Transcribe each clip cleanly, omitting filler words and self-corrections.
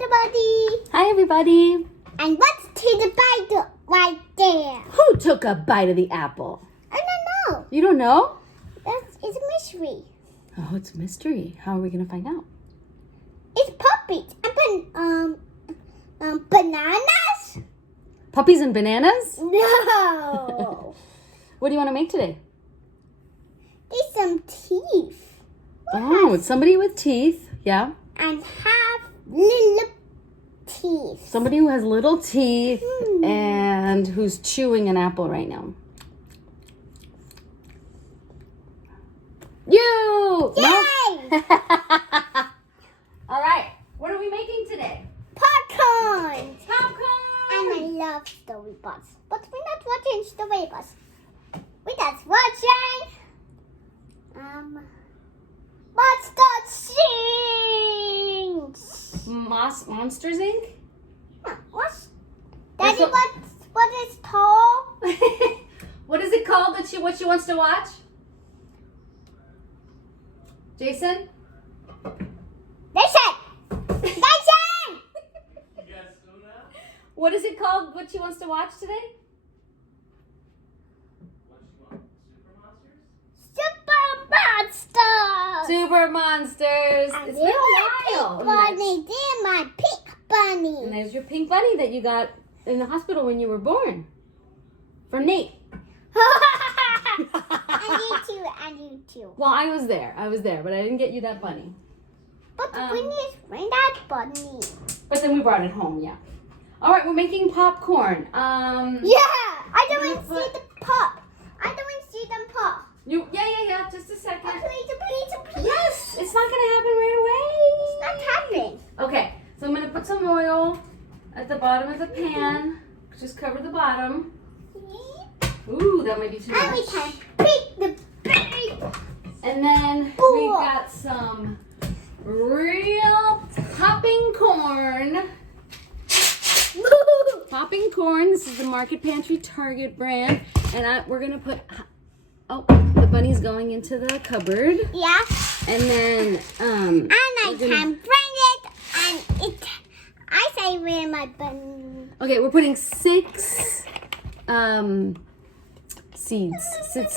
everybody. Hi, everybody. And what's to the bite right there? Who took a bite of the apple? I don't know. You don't know? It's a mystery. Oh, it's a mystery. How are we going to find out? It's puppies and bananas. Puppies and bananas? No. What do you want to make today? There's some teeth. Oh, it's somebody with teeth. Yeah. And have little teeth. Somebody who has little teeth and who's chewing an apple right now. You! Yay! No? All right. What are we making today? Popcorn. Popcorn! And I love storybooks. But we're not watching storybooks. We're just watching Monster Things. Monsters, Inc.? What's That's Daddy? what- What is tall? What is it called that what she wants to watch? Jason? Listen! Listen! Yes, Oona? What is it called what she wants to watch today? What you want? Super Monsters? Super Monsters! Super Monsters. And It's they're been my a while. pink bunny. They're my pink And bunny. there's your pink bunny that you got in the hospital when you were born. For Nate. And you too. Well, I was there, but I didn't get you that bunny. But bring that bunny. But then we brought it home, yeah. All right, we're making popcorn. Yeah! I don't want to Put- see the pop. I don't want to see them pop. Yeah. Just a second. Please. Yes, it's not gonna happen right It's not happening. away. Okay, so I'm gonna put some oil at the bottom of the pan. Just cover the bottom. Ooh, that might be too And we much. can pick the big. And then we've Ooh. got some real popping corn. Popping corn. This is the Market Pantry Target brand. And we're going to put... Oh, the bunny's going into the cupboard. Yeah. And then... And I we're gonna- can bring it. And it. I say where my bunny. Okay, we're putting six seeds. Six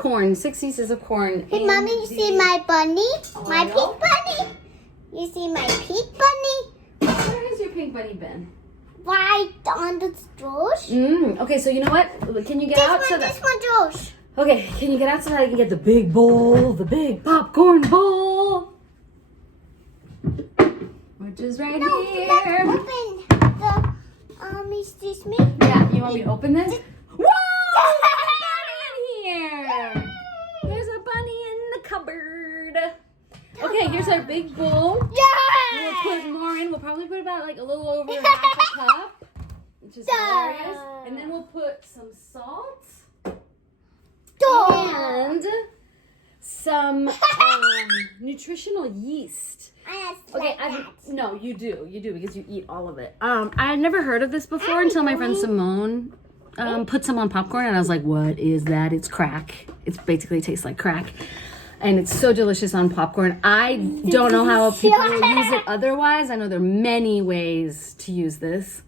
corn. 6 pieces of corn. Hey, in Mommy, you see the my bunny? My oil. pink bunny? You see my pink bunny? Where has your pink bunny been? Right on the Josh. Okay, so you know what? Can you get out so that... This one, Josh. Okay, can you get out so that I can get the big bowl, the big popcorn bowl? Which is right No, here. let's open the, excuse me. Yeah, you want me to open this? Whoa! There's a bunny in here! There's a bunny in the cupboard. Okay, here's our big bowl. We'll Yeah! put more in. We'll probably put about like a little over half a cup, which is hilarious. And then we'll put some salt. And some nutritional yeast. Okay, no, you do because you eat all of it. I had never heard of this before until my friend Simone put some on popcorn, and I was like, "What is that? It's crack. It basically tastes like crack." And it's so delicious on popcorn. I don't know how people use it otherwise. I know there are many ways to use this.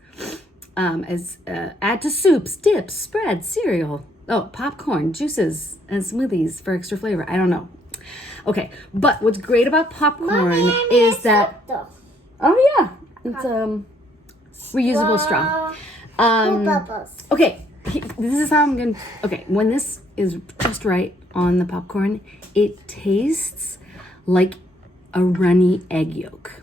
Add to soups, dips, spreads, cereal. Oh, popcorn, juices, and smoothies for extra flavor. I don't know. Okay, but what's great about popcorn is that... Oh, yeah. It's reusable straw. Bubbles. Okay, this is how I'm going to... Okay, when this is just right on the popcorn, it tastes like a runny egg yolk.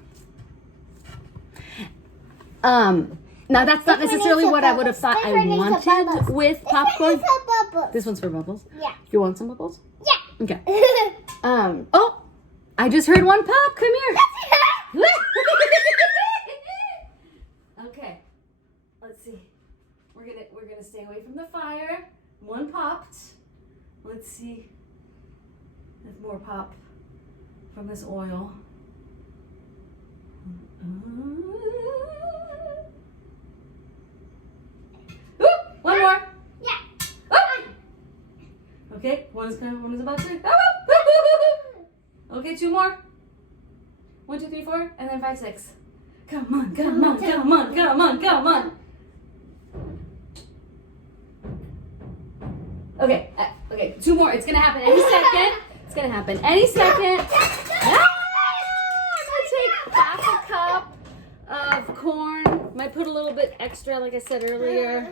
Now, that's not necessarily what I would have thought I wanted with popcorn. This one's for bubbles? Yeah. You want some bubbles? Yeah. Okay. Oh, I just heard one pop. Come here. Okay. Let's see. We're gonna stay away from the fire. One popped. Let's see if more pop from this oil. One more. Yeah. Okay, one is about to. Okay, 2 more. 1, 2, 3, 4, and then 5, 6. Come on, come on, come on, come on, come on. Okay, okay, 2 more. It's gonna happen any second. It's gonna happen any second. Ah! I'm gonna take half a cup of corn. Might put a little bit extra, like I said earlier.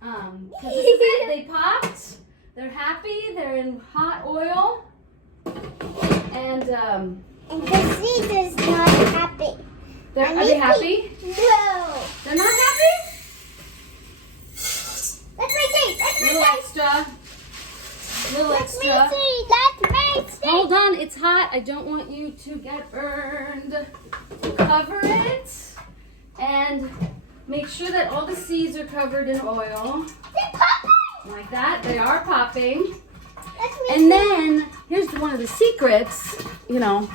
Because this is it. They popped. They're happy. They're in hot oil. And the seed is not happy. are they happy? No. They're not happy? That's my seed. That's my Little seed. extra. Little That's extra. my seed. That's my seed. Hold on, it's hot. I don't want you to get burned. Cover it and make sure that all the seeds are covered in oil. They're popping. Like that. They are popping. That's my And then here's one of the secrets, you know.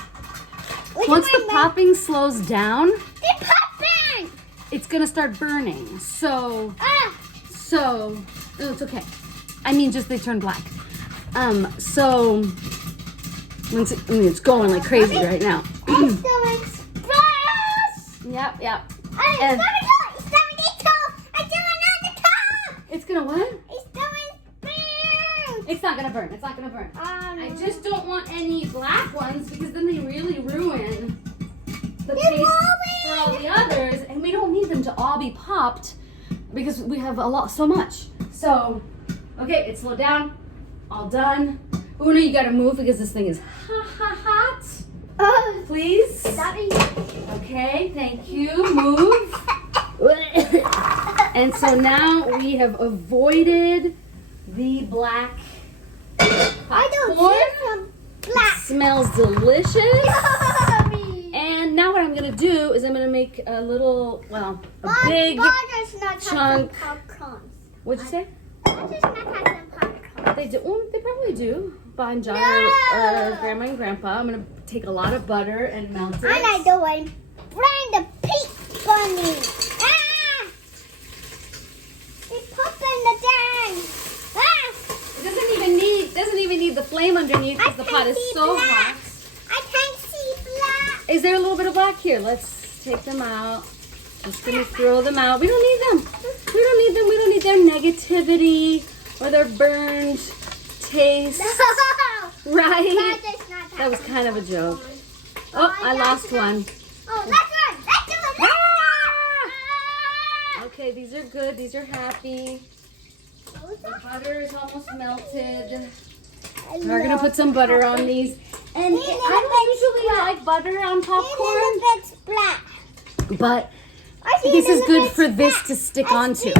Once the popping slows down, They're popping. it's gonna start burning. So Ah. no, it's okay. I mean, just they turn black. So once it's going like crazy right now. It's going splash. Yep. It's going to top. I do another top. It's gonna what? It's going burn. It's not gonna burn. It's not gonna burn. I just don't want any black ones because then they really ruin the taste for all the others, and we don't need them to all be popped because we have so much. So, okay, it's slowed down. All done. Oona, you gotta move because this thing is hot. Oh, Please. sorry. Okay, thank you. Move. And so now we have avoided the black I don't popcorn. see some black. Smells delicious. Yummy. And now what I'm gonna do is I'm gonna make a little, a big Butters not chunk. have some popcorn. What'd you say? Butters not have some popcorn. They do. Well, they probably do. Behind John No. or Grandma and Grandpa. I'm gonna take a lot of butter and melt it. And I do it. Bring the pink bunny. Ah! They pop in the tank. Ah! It doesn't even need the flame underneath because the pot is so hot. I can't see black. Is there a little bit of black here? Let's take them out. Just gonna throw them out. We don't need them. We don't need them. We don't need their negativity or their burned taste. Right? Butters not That was have kind of a some joke. popcorn. Oh, I lost one. Oh, last one. Let's do it. Ah! Okay, these are good. These are happy. The butter is almost melted. We're gonna put some butter on these. And I don't usually like butter on popcorn, It's black. but I see this is little good bits for this black. to stick onto.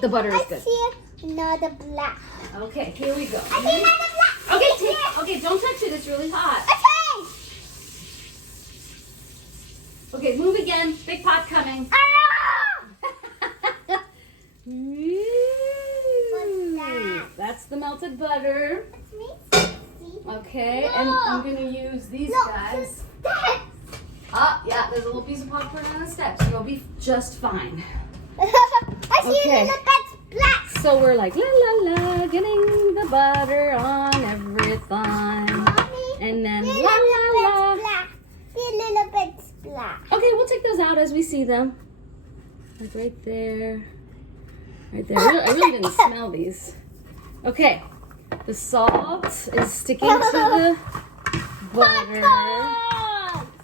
The butter is good. I see another black. Okay, here we go. I see another black. Okay, don't touch it. It's really hot. Okay. Okay, move again. Big pot coming. Ah! Ooh, that's the melted butter. It's me. See? Okay, and I'm gonna use these guys. Yeah, there's a little piece of popcorn on the steps. You'll be just fine. I see Okay. another bits black. So we're like la la la, getting the butter on everything, Mommy, and then see la la little la. bits black. See little bits black. Okay, we'll take those out as we see them. Like right there. Right there. I really didn't smell these. Okay. The salt is sticking to the butter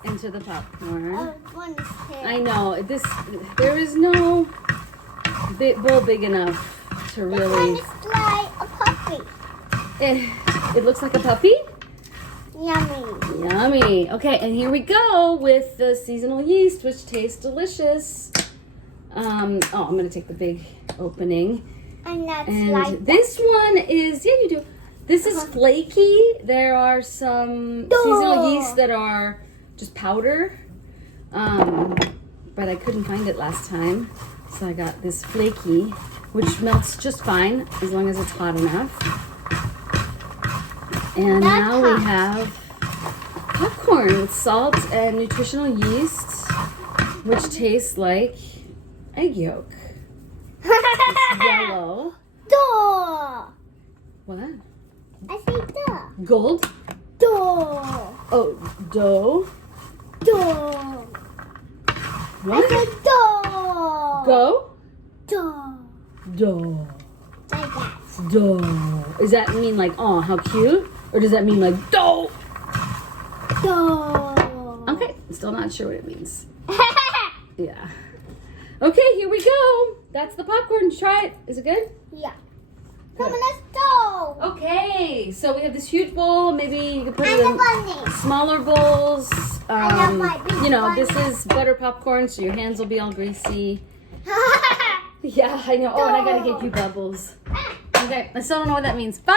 and to the popcorn. One is here. I know. There is no bowl big enough to This one really. is like a puppy. It looks like a puppy. Yummy. Yummy. Okay, and here we go with the seasonal yeast, which tastes delicious. I'm gonna take the big opening. And that's And like this one is, yeah, you do. This is flaky. There are some seasonal yeast that are just powder. But I couldn't find it last time. So I got this flaky, which melts just fine as long as it's hot enough. And That's now hot. we have popcorn with salt and nutritional yeast, which tastes like egg yolk. It's yellow. Door. What? I say door. Gold? Door. Oh, dough. Door. What? I said dog. Go? Dog. Do. Like that. Do. Does that mean like, oh, how cute? Or does that mean like, do? Dog. Okay, still not sure what it means. Yeah. Okay, here we go. That's the popcorn. Try it. Is it good? Yeah. Come on, let's go. Okay, so we have this huge bowl. Maybe you can put it And in the bunny. smaller bowls. love my big You know, bunny. this is butter popcorn, so your hands will be all greasy. Yeah, I know. Oh, and I gotta get you bubbles. Okay, I still don't know what that means. Bye!